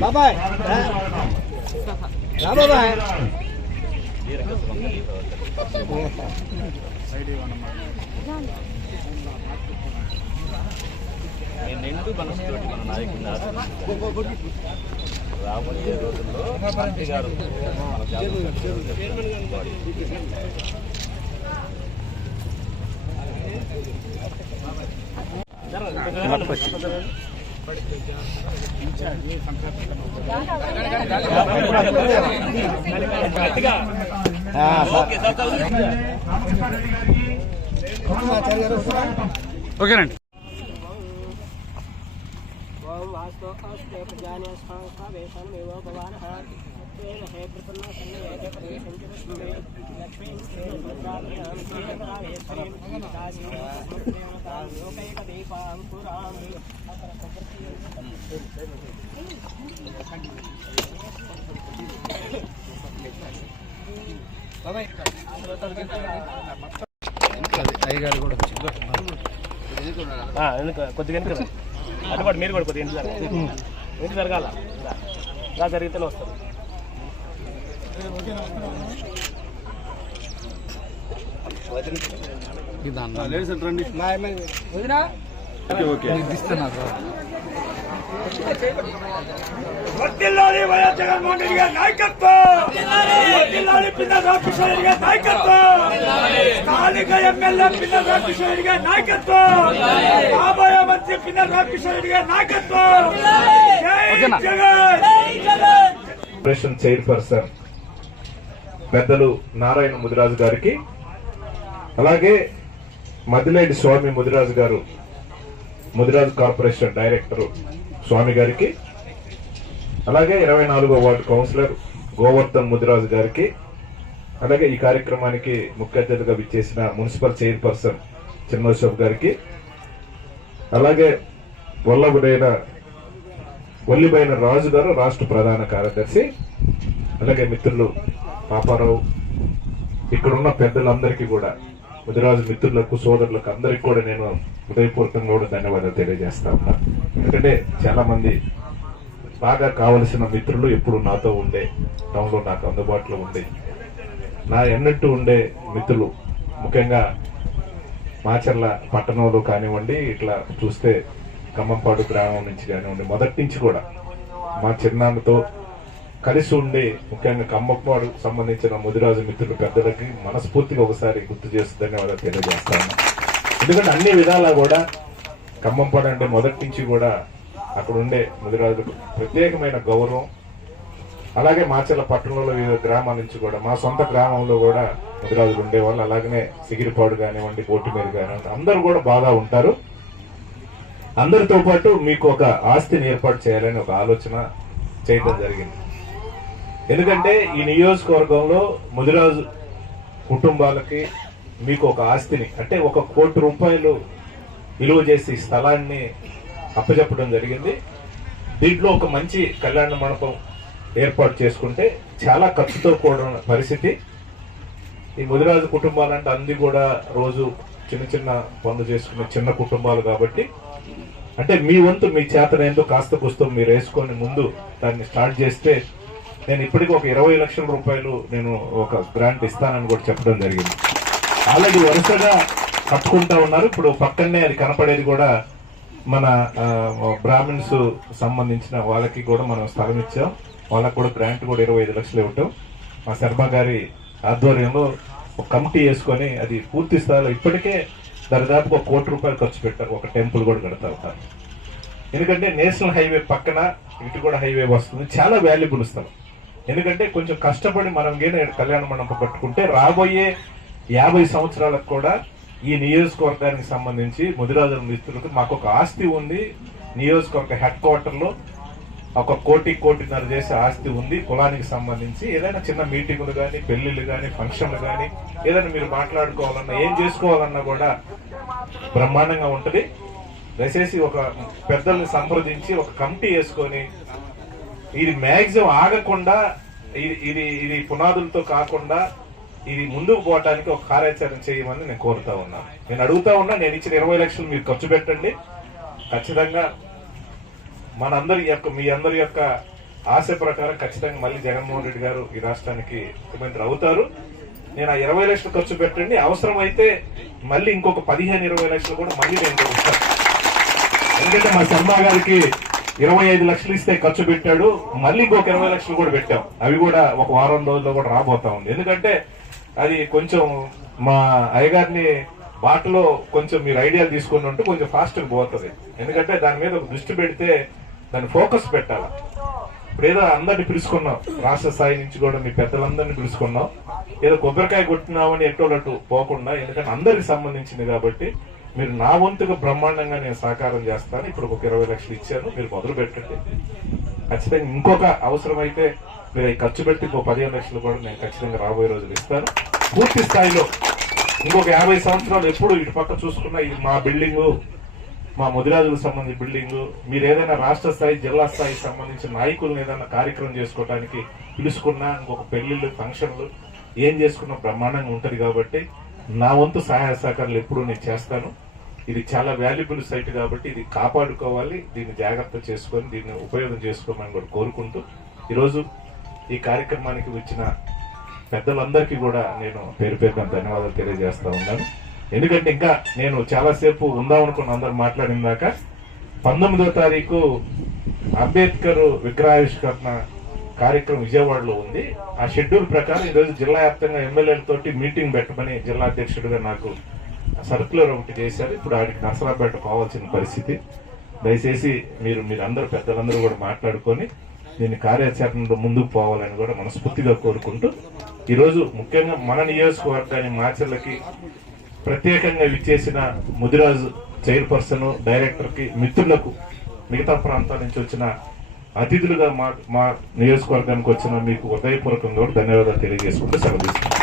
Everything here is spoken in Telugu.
బాబాయ్. రా బాబాయ్. నిండు మనసుతోటి మన రాబోయే రోజుల్లో మంత్రి గారు ఓకేనండి. ఓం వాస్తు అస్తే ప్రజానే స్వావేశనమేవ భవానః తేన హే ప్రపన్న సన్నియేతే ప్రవేశం చ విష్ణువే లక్ష్మీం శ్రీమద్రాభ్యాం శ్రీమద్రావేశ్వరీం దాసీం స్మృతేవతాం లోకైక దీపాంకురాం అయ్యగారు కూడా ఆ, వెనుక కొద్దిగా వెనుక రా. అటుపాటు మీరు కూడా కొద్దిగా ఇంటి జరగాలి ఇంటి జరగాల? ఇలా జరిగితేనే వస్తారు వర్తిల్లాలి వైఎస్ జగన్మోహన్ రెడ్డి గారి నాయకత్వం! వర్తిల్లాలి పిన్నల రామకృష్ణ రెడ్డి గారి నాయకత్వం! స్థానిక ఎమ్మెల్యే పిన్నల రామకృష్ణ రెడ్డి గారి నాయకత్వం. రాబోయే మంత్రి పిన్నల రామకృష్ణ రెడ్డి గారి నాయకత్వం. జై జగన్. కార్పొరేషన్ చైర్పర్సన్ పెద్దలు నారాయణ ముదిరాజు గారికి అలాగే మదిలేటి స్వామి ముదిరాజు గారు ముదిరాజు కార్పొరేషన్ డైరెక్టర్ స్వామి గారికి అలాగే ఇరవై నాలుగో వార్డు కౌన్సిలర్ గోవర్ధన్ ముదిరాజు గారికి అలాగే ఈ కార్యక్రమానికి ముఖ్య అతిథిగా విచ్చేసిన మున్సిపల్ చైర్పర్సన్ చిన్నోషప్ గారికి అలాగే వల్లభుడైన వల్లిబైన రాజు గారు రాష్ట్ర ప్రధాన కార్యదర్శి అలాగే మిత్రులు పాపారావు ఇక్కడున్న పెద్దలందరికీ కూడా ముదిరాజు మిత్రులకు సోదరులకు అందరికీ కూడా నేను హృదయపూర్వకంగా కూడా ధన్యవాదాలు తెలియజేస్తా ఉన్నా. ఎందుకంటే చాలా మంది బాగా కావలసిన మిత్రులు ఎప్పుడు నాతో ఉండే టౌన్లో నాకు అందుబాటులో ఉండే నా ఎన్నట్టు ఉండే మిత్రులు ముఖ్యంగా మాచర్ల పట్టణంలో కానివ్వండి ఇట్లా చూస్తే ఖమ్మంపాడు గ్రామం నుంచి కానివ్వండి మొదటి నుంచి కూడా మా చిన్నాన్నతో కలిసి ఉండి ముఖ్యంగా కమ్మపాడు సంబంధించిన ముదిరాజు మిత్రులు పెద్దలకి మనస్ఫూర్తిగా ఒకసారి గుర్తు చేసి ధన్యవాదాలు తెలియజేస్తాను. ఎందుకంటే అన్ని విధాలా కూడా ఖమ్మంపాడు అంటే మొదటి నుంచి కూడా అక్కడ ఉండే ముదిరాజులకు ప్రత్యేకమైన గౌరవం అలాగే మాచర్ల పట్టణంలో వివిధ గ్రామాల నుంచి కూడా మా సొంత గ్రామంలో కూడా ముదిరాజులు ఉండేవాళ్ళు. అలాగనే సిగిరిపాడు కానివ్వండి కోటిమేరు కానివ్వండి అందరూ కూడా బాగా ఉంటారు. అందరితో పాటు మీకు ఒక ఆస్తిని ఏర్పాటు చేయాలని ఒక ఆలోచన చేయడం జరిగింది. ఎందుకంటే ఈ నియోజకవర్గంలో ముదిరాజు కుటుంబాలకి మీకు ఒక ఆస్తిని అంటే ఒక కోటి రూపాయలు విలువ చేసి స్థలాన్ని అప్పచెప్పడం జరిగింది. దీంట్లో ఒక మంచి కళ్యాణ మండపం ఏర్పాటు చేసుకుంటే చాలా ఖర్చుతో కూడిన పరిస్థితి. ఈ ముదిరాజు కుటుంబాలంటే అన్ని కూడా రోజు చిన్న చిన్న పనులు చేసుకునే చిన్న కుటుంబాలు కాబట్టి. అంటే మీ వంతు మీ చేతనేందో కాస్త పుస్తకం మీరు వేసుకొని ముందు దాన్ని స్టార్ట్ చేస్తే నేను ఇప్పటికి ఒక ఇరవై లక్షల రూపాయలు నేను ఒక గ్రాంట్ ఇస్తానని కూడా చెప్పడం జరిగింది. ఆల్రెడీ వరుసగా కట్టుకుంటా ఉన్నారు. ఇప్పుడు పక్కనే అది కనపడేది కూడా మన బ్రాహ్మిన్స్ సంబంధించిన వాళ్ళకి కూడా మనం స్థలం ఇచ్చాం. వాళ్ళకి కూడా గ్రాంట్ కూడా ఇరవై ఐదు లక్షలు ఇవ్వటం. మా శర్మ గారి ఆధ్వర్యంలో ఒక కమిటీ వేసుకొని అది పూర్తి స్థాయిలో ఇప్పటికే దరిదాపు ఒక కోటి రూపాయలు ఖర్చు పెట్టారు. ఒక టెంపుల్ కూడా కడతా ఉంటారు ఎందుకంటే నేషనల్ హైవే పక్కన ఇటు కూడా హైవే వస్తుంది. చాలా వాల్యుబుల్ స్థలం. ఎందుకంటే కొంచెం కష్టపడి మనం గేన కళ్యాణ మండపం కట్టుకుంటే రాబోయే యాభై సంవత్సరాలకు కూడా ఈ నియోజకవర్గానికి సంబంధించి ముదిరాజుల మిత్రులకు మాకు ఒక ఆస్తి ఉంది. నియోజకవర్గ హెడ్ క్వార్టర్లో ఒక కోటి కోటిన్నర చేసే ఆస్తి ఉంది కులానికి సంబంధించి. ఏదైనా చిన్న మీటింగులు కానీ పెళ్ళిళ్ళు కానీ ఫంక్షన్లు కానీ ఏదైనా మీరు మాట్లాడుకోవాలన్నా ఏం చేసుకోవాలన్నా కూడా బ్రహ్మాండంగా ఉంటుంది. దయచేసి ఒక పెద్దల్ని సంప్రదించి ఒక కమిటీ వేసుకొని ఇది మ్యాక్సిమం ఆగకుండా ఇది ఇది ఇది పునాదులతో కాకుండా ఇది ముందుకు పోవడానికి ఒక కార్యాచరణ చేయమని నేను కోరుతా ఉన్నాను నేను అడుగుతా ఉన్నా నేను ఇచ్చిన ఇరవై లక్షలు మీరు ఖర్చు పెట్టండి. ఖచ్చితంగా మనందరి యొక్క మీ అందరి యొక్క ఆశ ప్రకారం ఖచ్చితంగా మళ్ళీ జగన్మోహన్ రెడ్డి గారు ఈ రాష్ట్రానికి ముఖ్యమంత్రి అవుతారు. నేను ఆ ఇరవై లక్షలు ఖర్చు పెట్టండి. అవసరమైతే మళ్ళీ ఇంకొక పదిహేను ఇరవై లక్షలు కూడా మళ్ళీ నేను కొడుస్తాను ఎందుకంటే మా శర్మ గారికి ఇరవై ఐదు లక్షలు ఇస్తే ఖర్చు పెట్టాడు. మళ్ళీ ఇంకొక ఇరవై లక్షలు కూడా పెట్టాం. అవి కూడా ఒక వారం రోజుల్లో కూడా రాబోతా ఉంది. ఎందుకంటే అది కొంచెం మా అయ్యగారిని బాటలో కొంచెం మీరు ఐడియాలు తీసుకుని ఉంటే కొంచెం ఫాస్ట్గా పోతుంది. ఎందుకంటే దాని మీద దృష్టి పెడితే దాన్ని ఫోకస్ పెట్టాలి. ఇప్పుడు ఏదో అందరిని పిలుచుకున్నాం. రాష్ట్ర స్థాయి నుంచి కూడా మీ పెద్దలందరినీ పిలుచుకున్నాం. ఏదో కొబ్బరికాయ కొట్టినామని ఎట్టోలట్టు పోకుండా ఎందుకంటే అందరికి సంబంధించింది కాబట్టి మీరు నా వంతుగా బ్రహ్మాండంగా నేను సహకారం చేస్తాను. ఇప్పుడు ఒక ఇరవై లక్షలు ఇచ్చాను మీరు మొదలు పెట్టండి. ఖచ్చితంగా ఇంకొక అవసరమైతే మీరు ఖర్చు పెట్టి ఇంకో పదిహేను లక్షలు కూడా నేను ఖచ్చితంగా రాబోయే రోజులు ఇస్తాను. పూర్తి స్థాయిలో ఇంకొక యాభై సంవత్సరాలు ఎప్పుడు ఇటు పక్క చూసుకున్నా ఇది మా బిల్డింగు మా ముదిరాజులకు సంబంధించిన బిల్డింగ్ మీరు ఏదైనా రాష్ట్ర స్థాయి జిల్లా స్థాయికి సంబంధించిన నాయకులను ఏదైనా కార్యక్రమం చేసుకోవడానికి పిలుచుకున్నా ఇంకొక పెళ్ళిళ్ళు ఫంక్షన్లు ఏం చేసుకున్నా బ్రహ్మాండంగా ఉంటుంది కాబట్టి నా వంతు సహాయ సహకారాలు ఎప్పుడూ నేను చేస్తాను. ఇది చాలా వాల్యుబుల్ సైట్ కాబట్టి ఇది కాపాడుకోవాలి దీన్ని జాగ్రత్త చేసుకొని దీన్ని ఉపయోగం చేసుకోమని కూడా కోరుకుంటూ ఈరోజు ఈ కార్యక్రమానికి వచ్చిన పెద్దలందరికీ కూడా నేను పేరు పేరున ధన్యవాదాలు తెలియజేస్తా ఉన్నాను. ఎందుకంటే ఇంకా నేను చాలాసేపు ఉందామనుకున్న అందరు మాట్లాడిన దాకా పంతొమ్మిదో తారీఖు అంబేద్కర్ విగ్రహావిష్కరణ కార్యక్రమం విజయవాడలో ఉంది. ఆ షెడ్యూల్ ప్రకారం ఈరోజు జిల్లా వ్యాప్తంగా ఎమ్మెల్యేలతోటి మీటింగ్ పెట్టమని జిల్లా అధ్యక్షుడిగా నాకు సర్క్యులర్ ఒకటి చేశారు. ఇప్పుడు ఆడికి నర్సరాపేట పోవాల్సిన పరిస్థితి. దయచేసి మీరు మీరు అందరూ పెద్దలందరూ కూడా మాట్లాడుకొని దీన్ని కార్యాచరణలో ముందుకు పోవాలని కూడా మనస్ఫూర్తిగా కోరుకుంటూ ఈరోజు ముఖ్యంగా మన నియోజకవర్గాన్ని మాచర్లకి ప్రత్యేకంగా విచ్చేసిన ముదిరాజు చైర్పర్సన్ డైరెక్టర్కి మిత్రులకు మిగతా ప్రాంతాల నుంచి వచ్చిన అతిథులుగా మా మా నియోజకవర్గానికి వచ్చిన మీకు హృదయపూర్వకంగా ధన్యవాదాలు తెలియజేసుకుంటూ సెలవు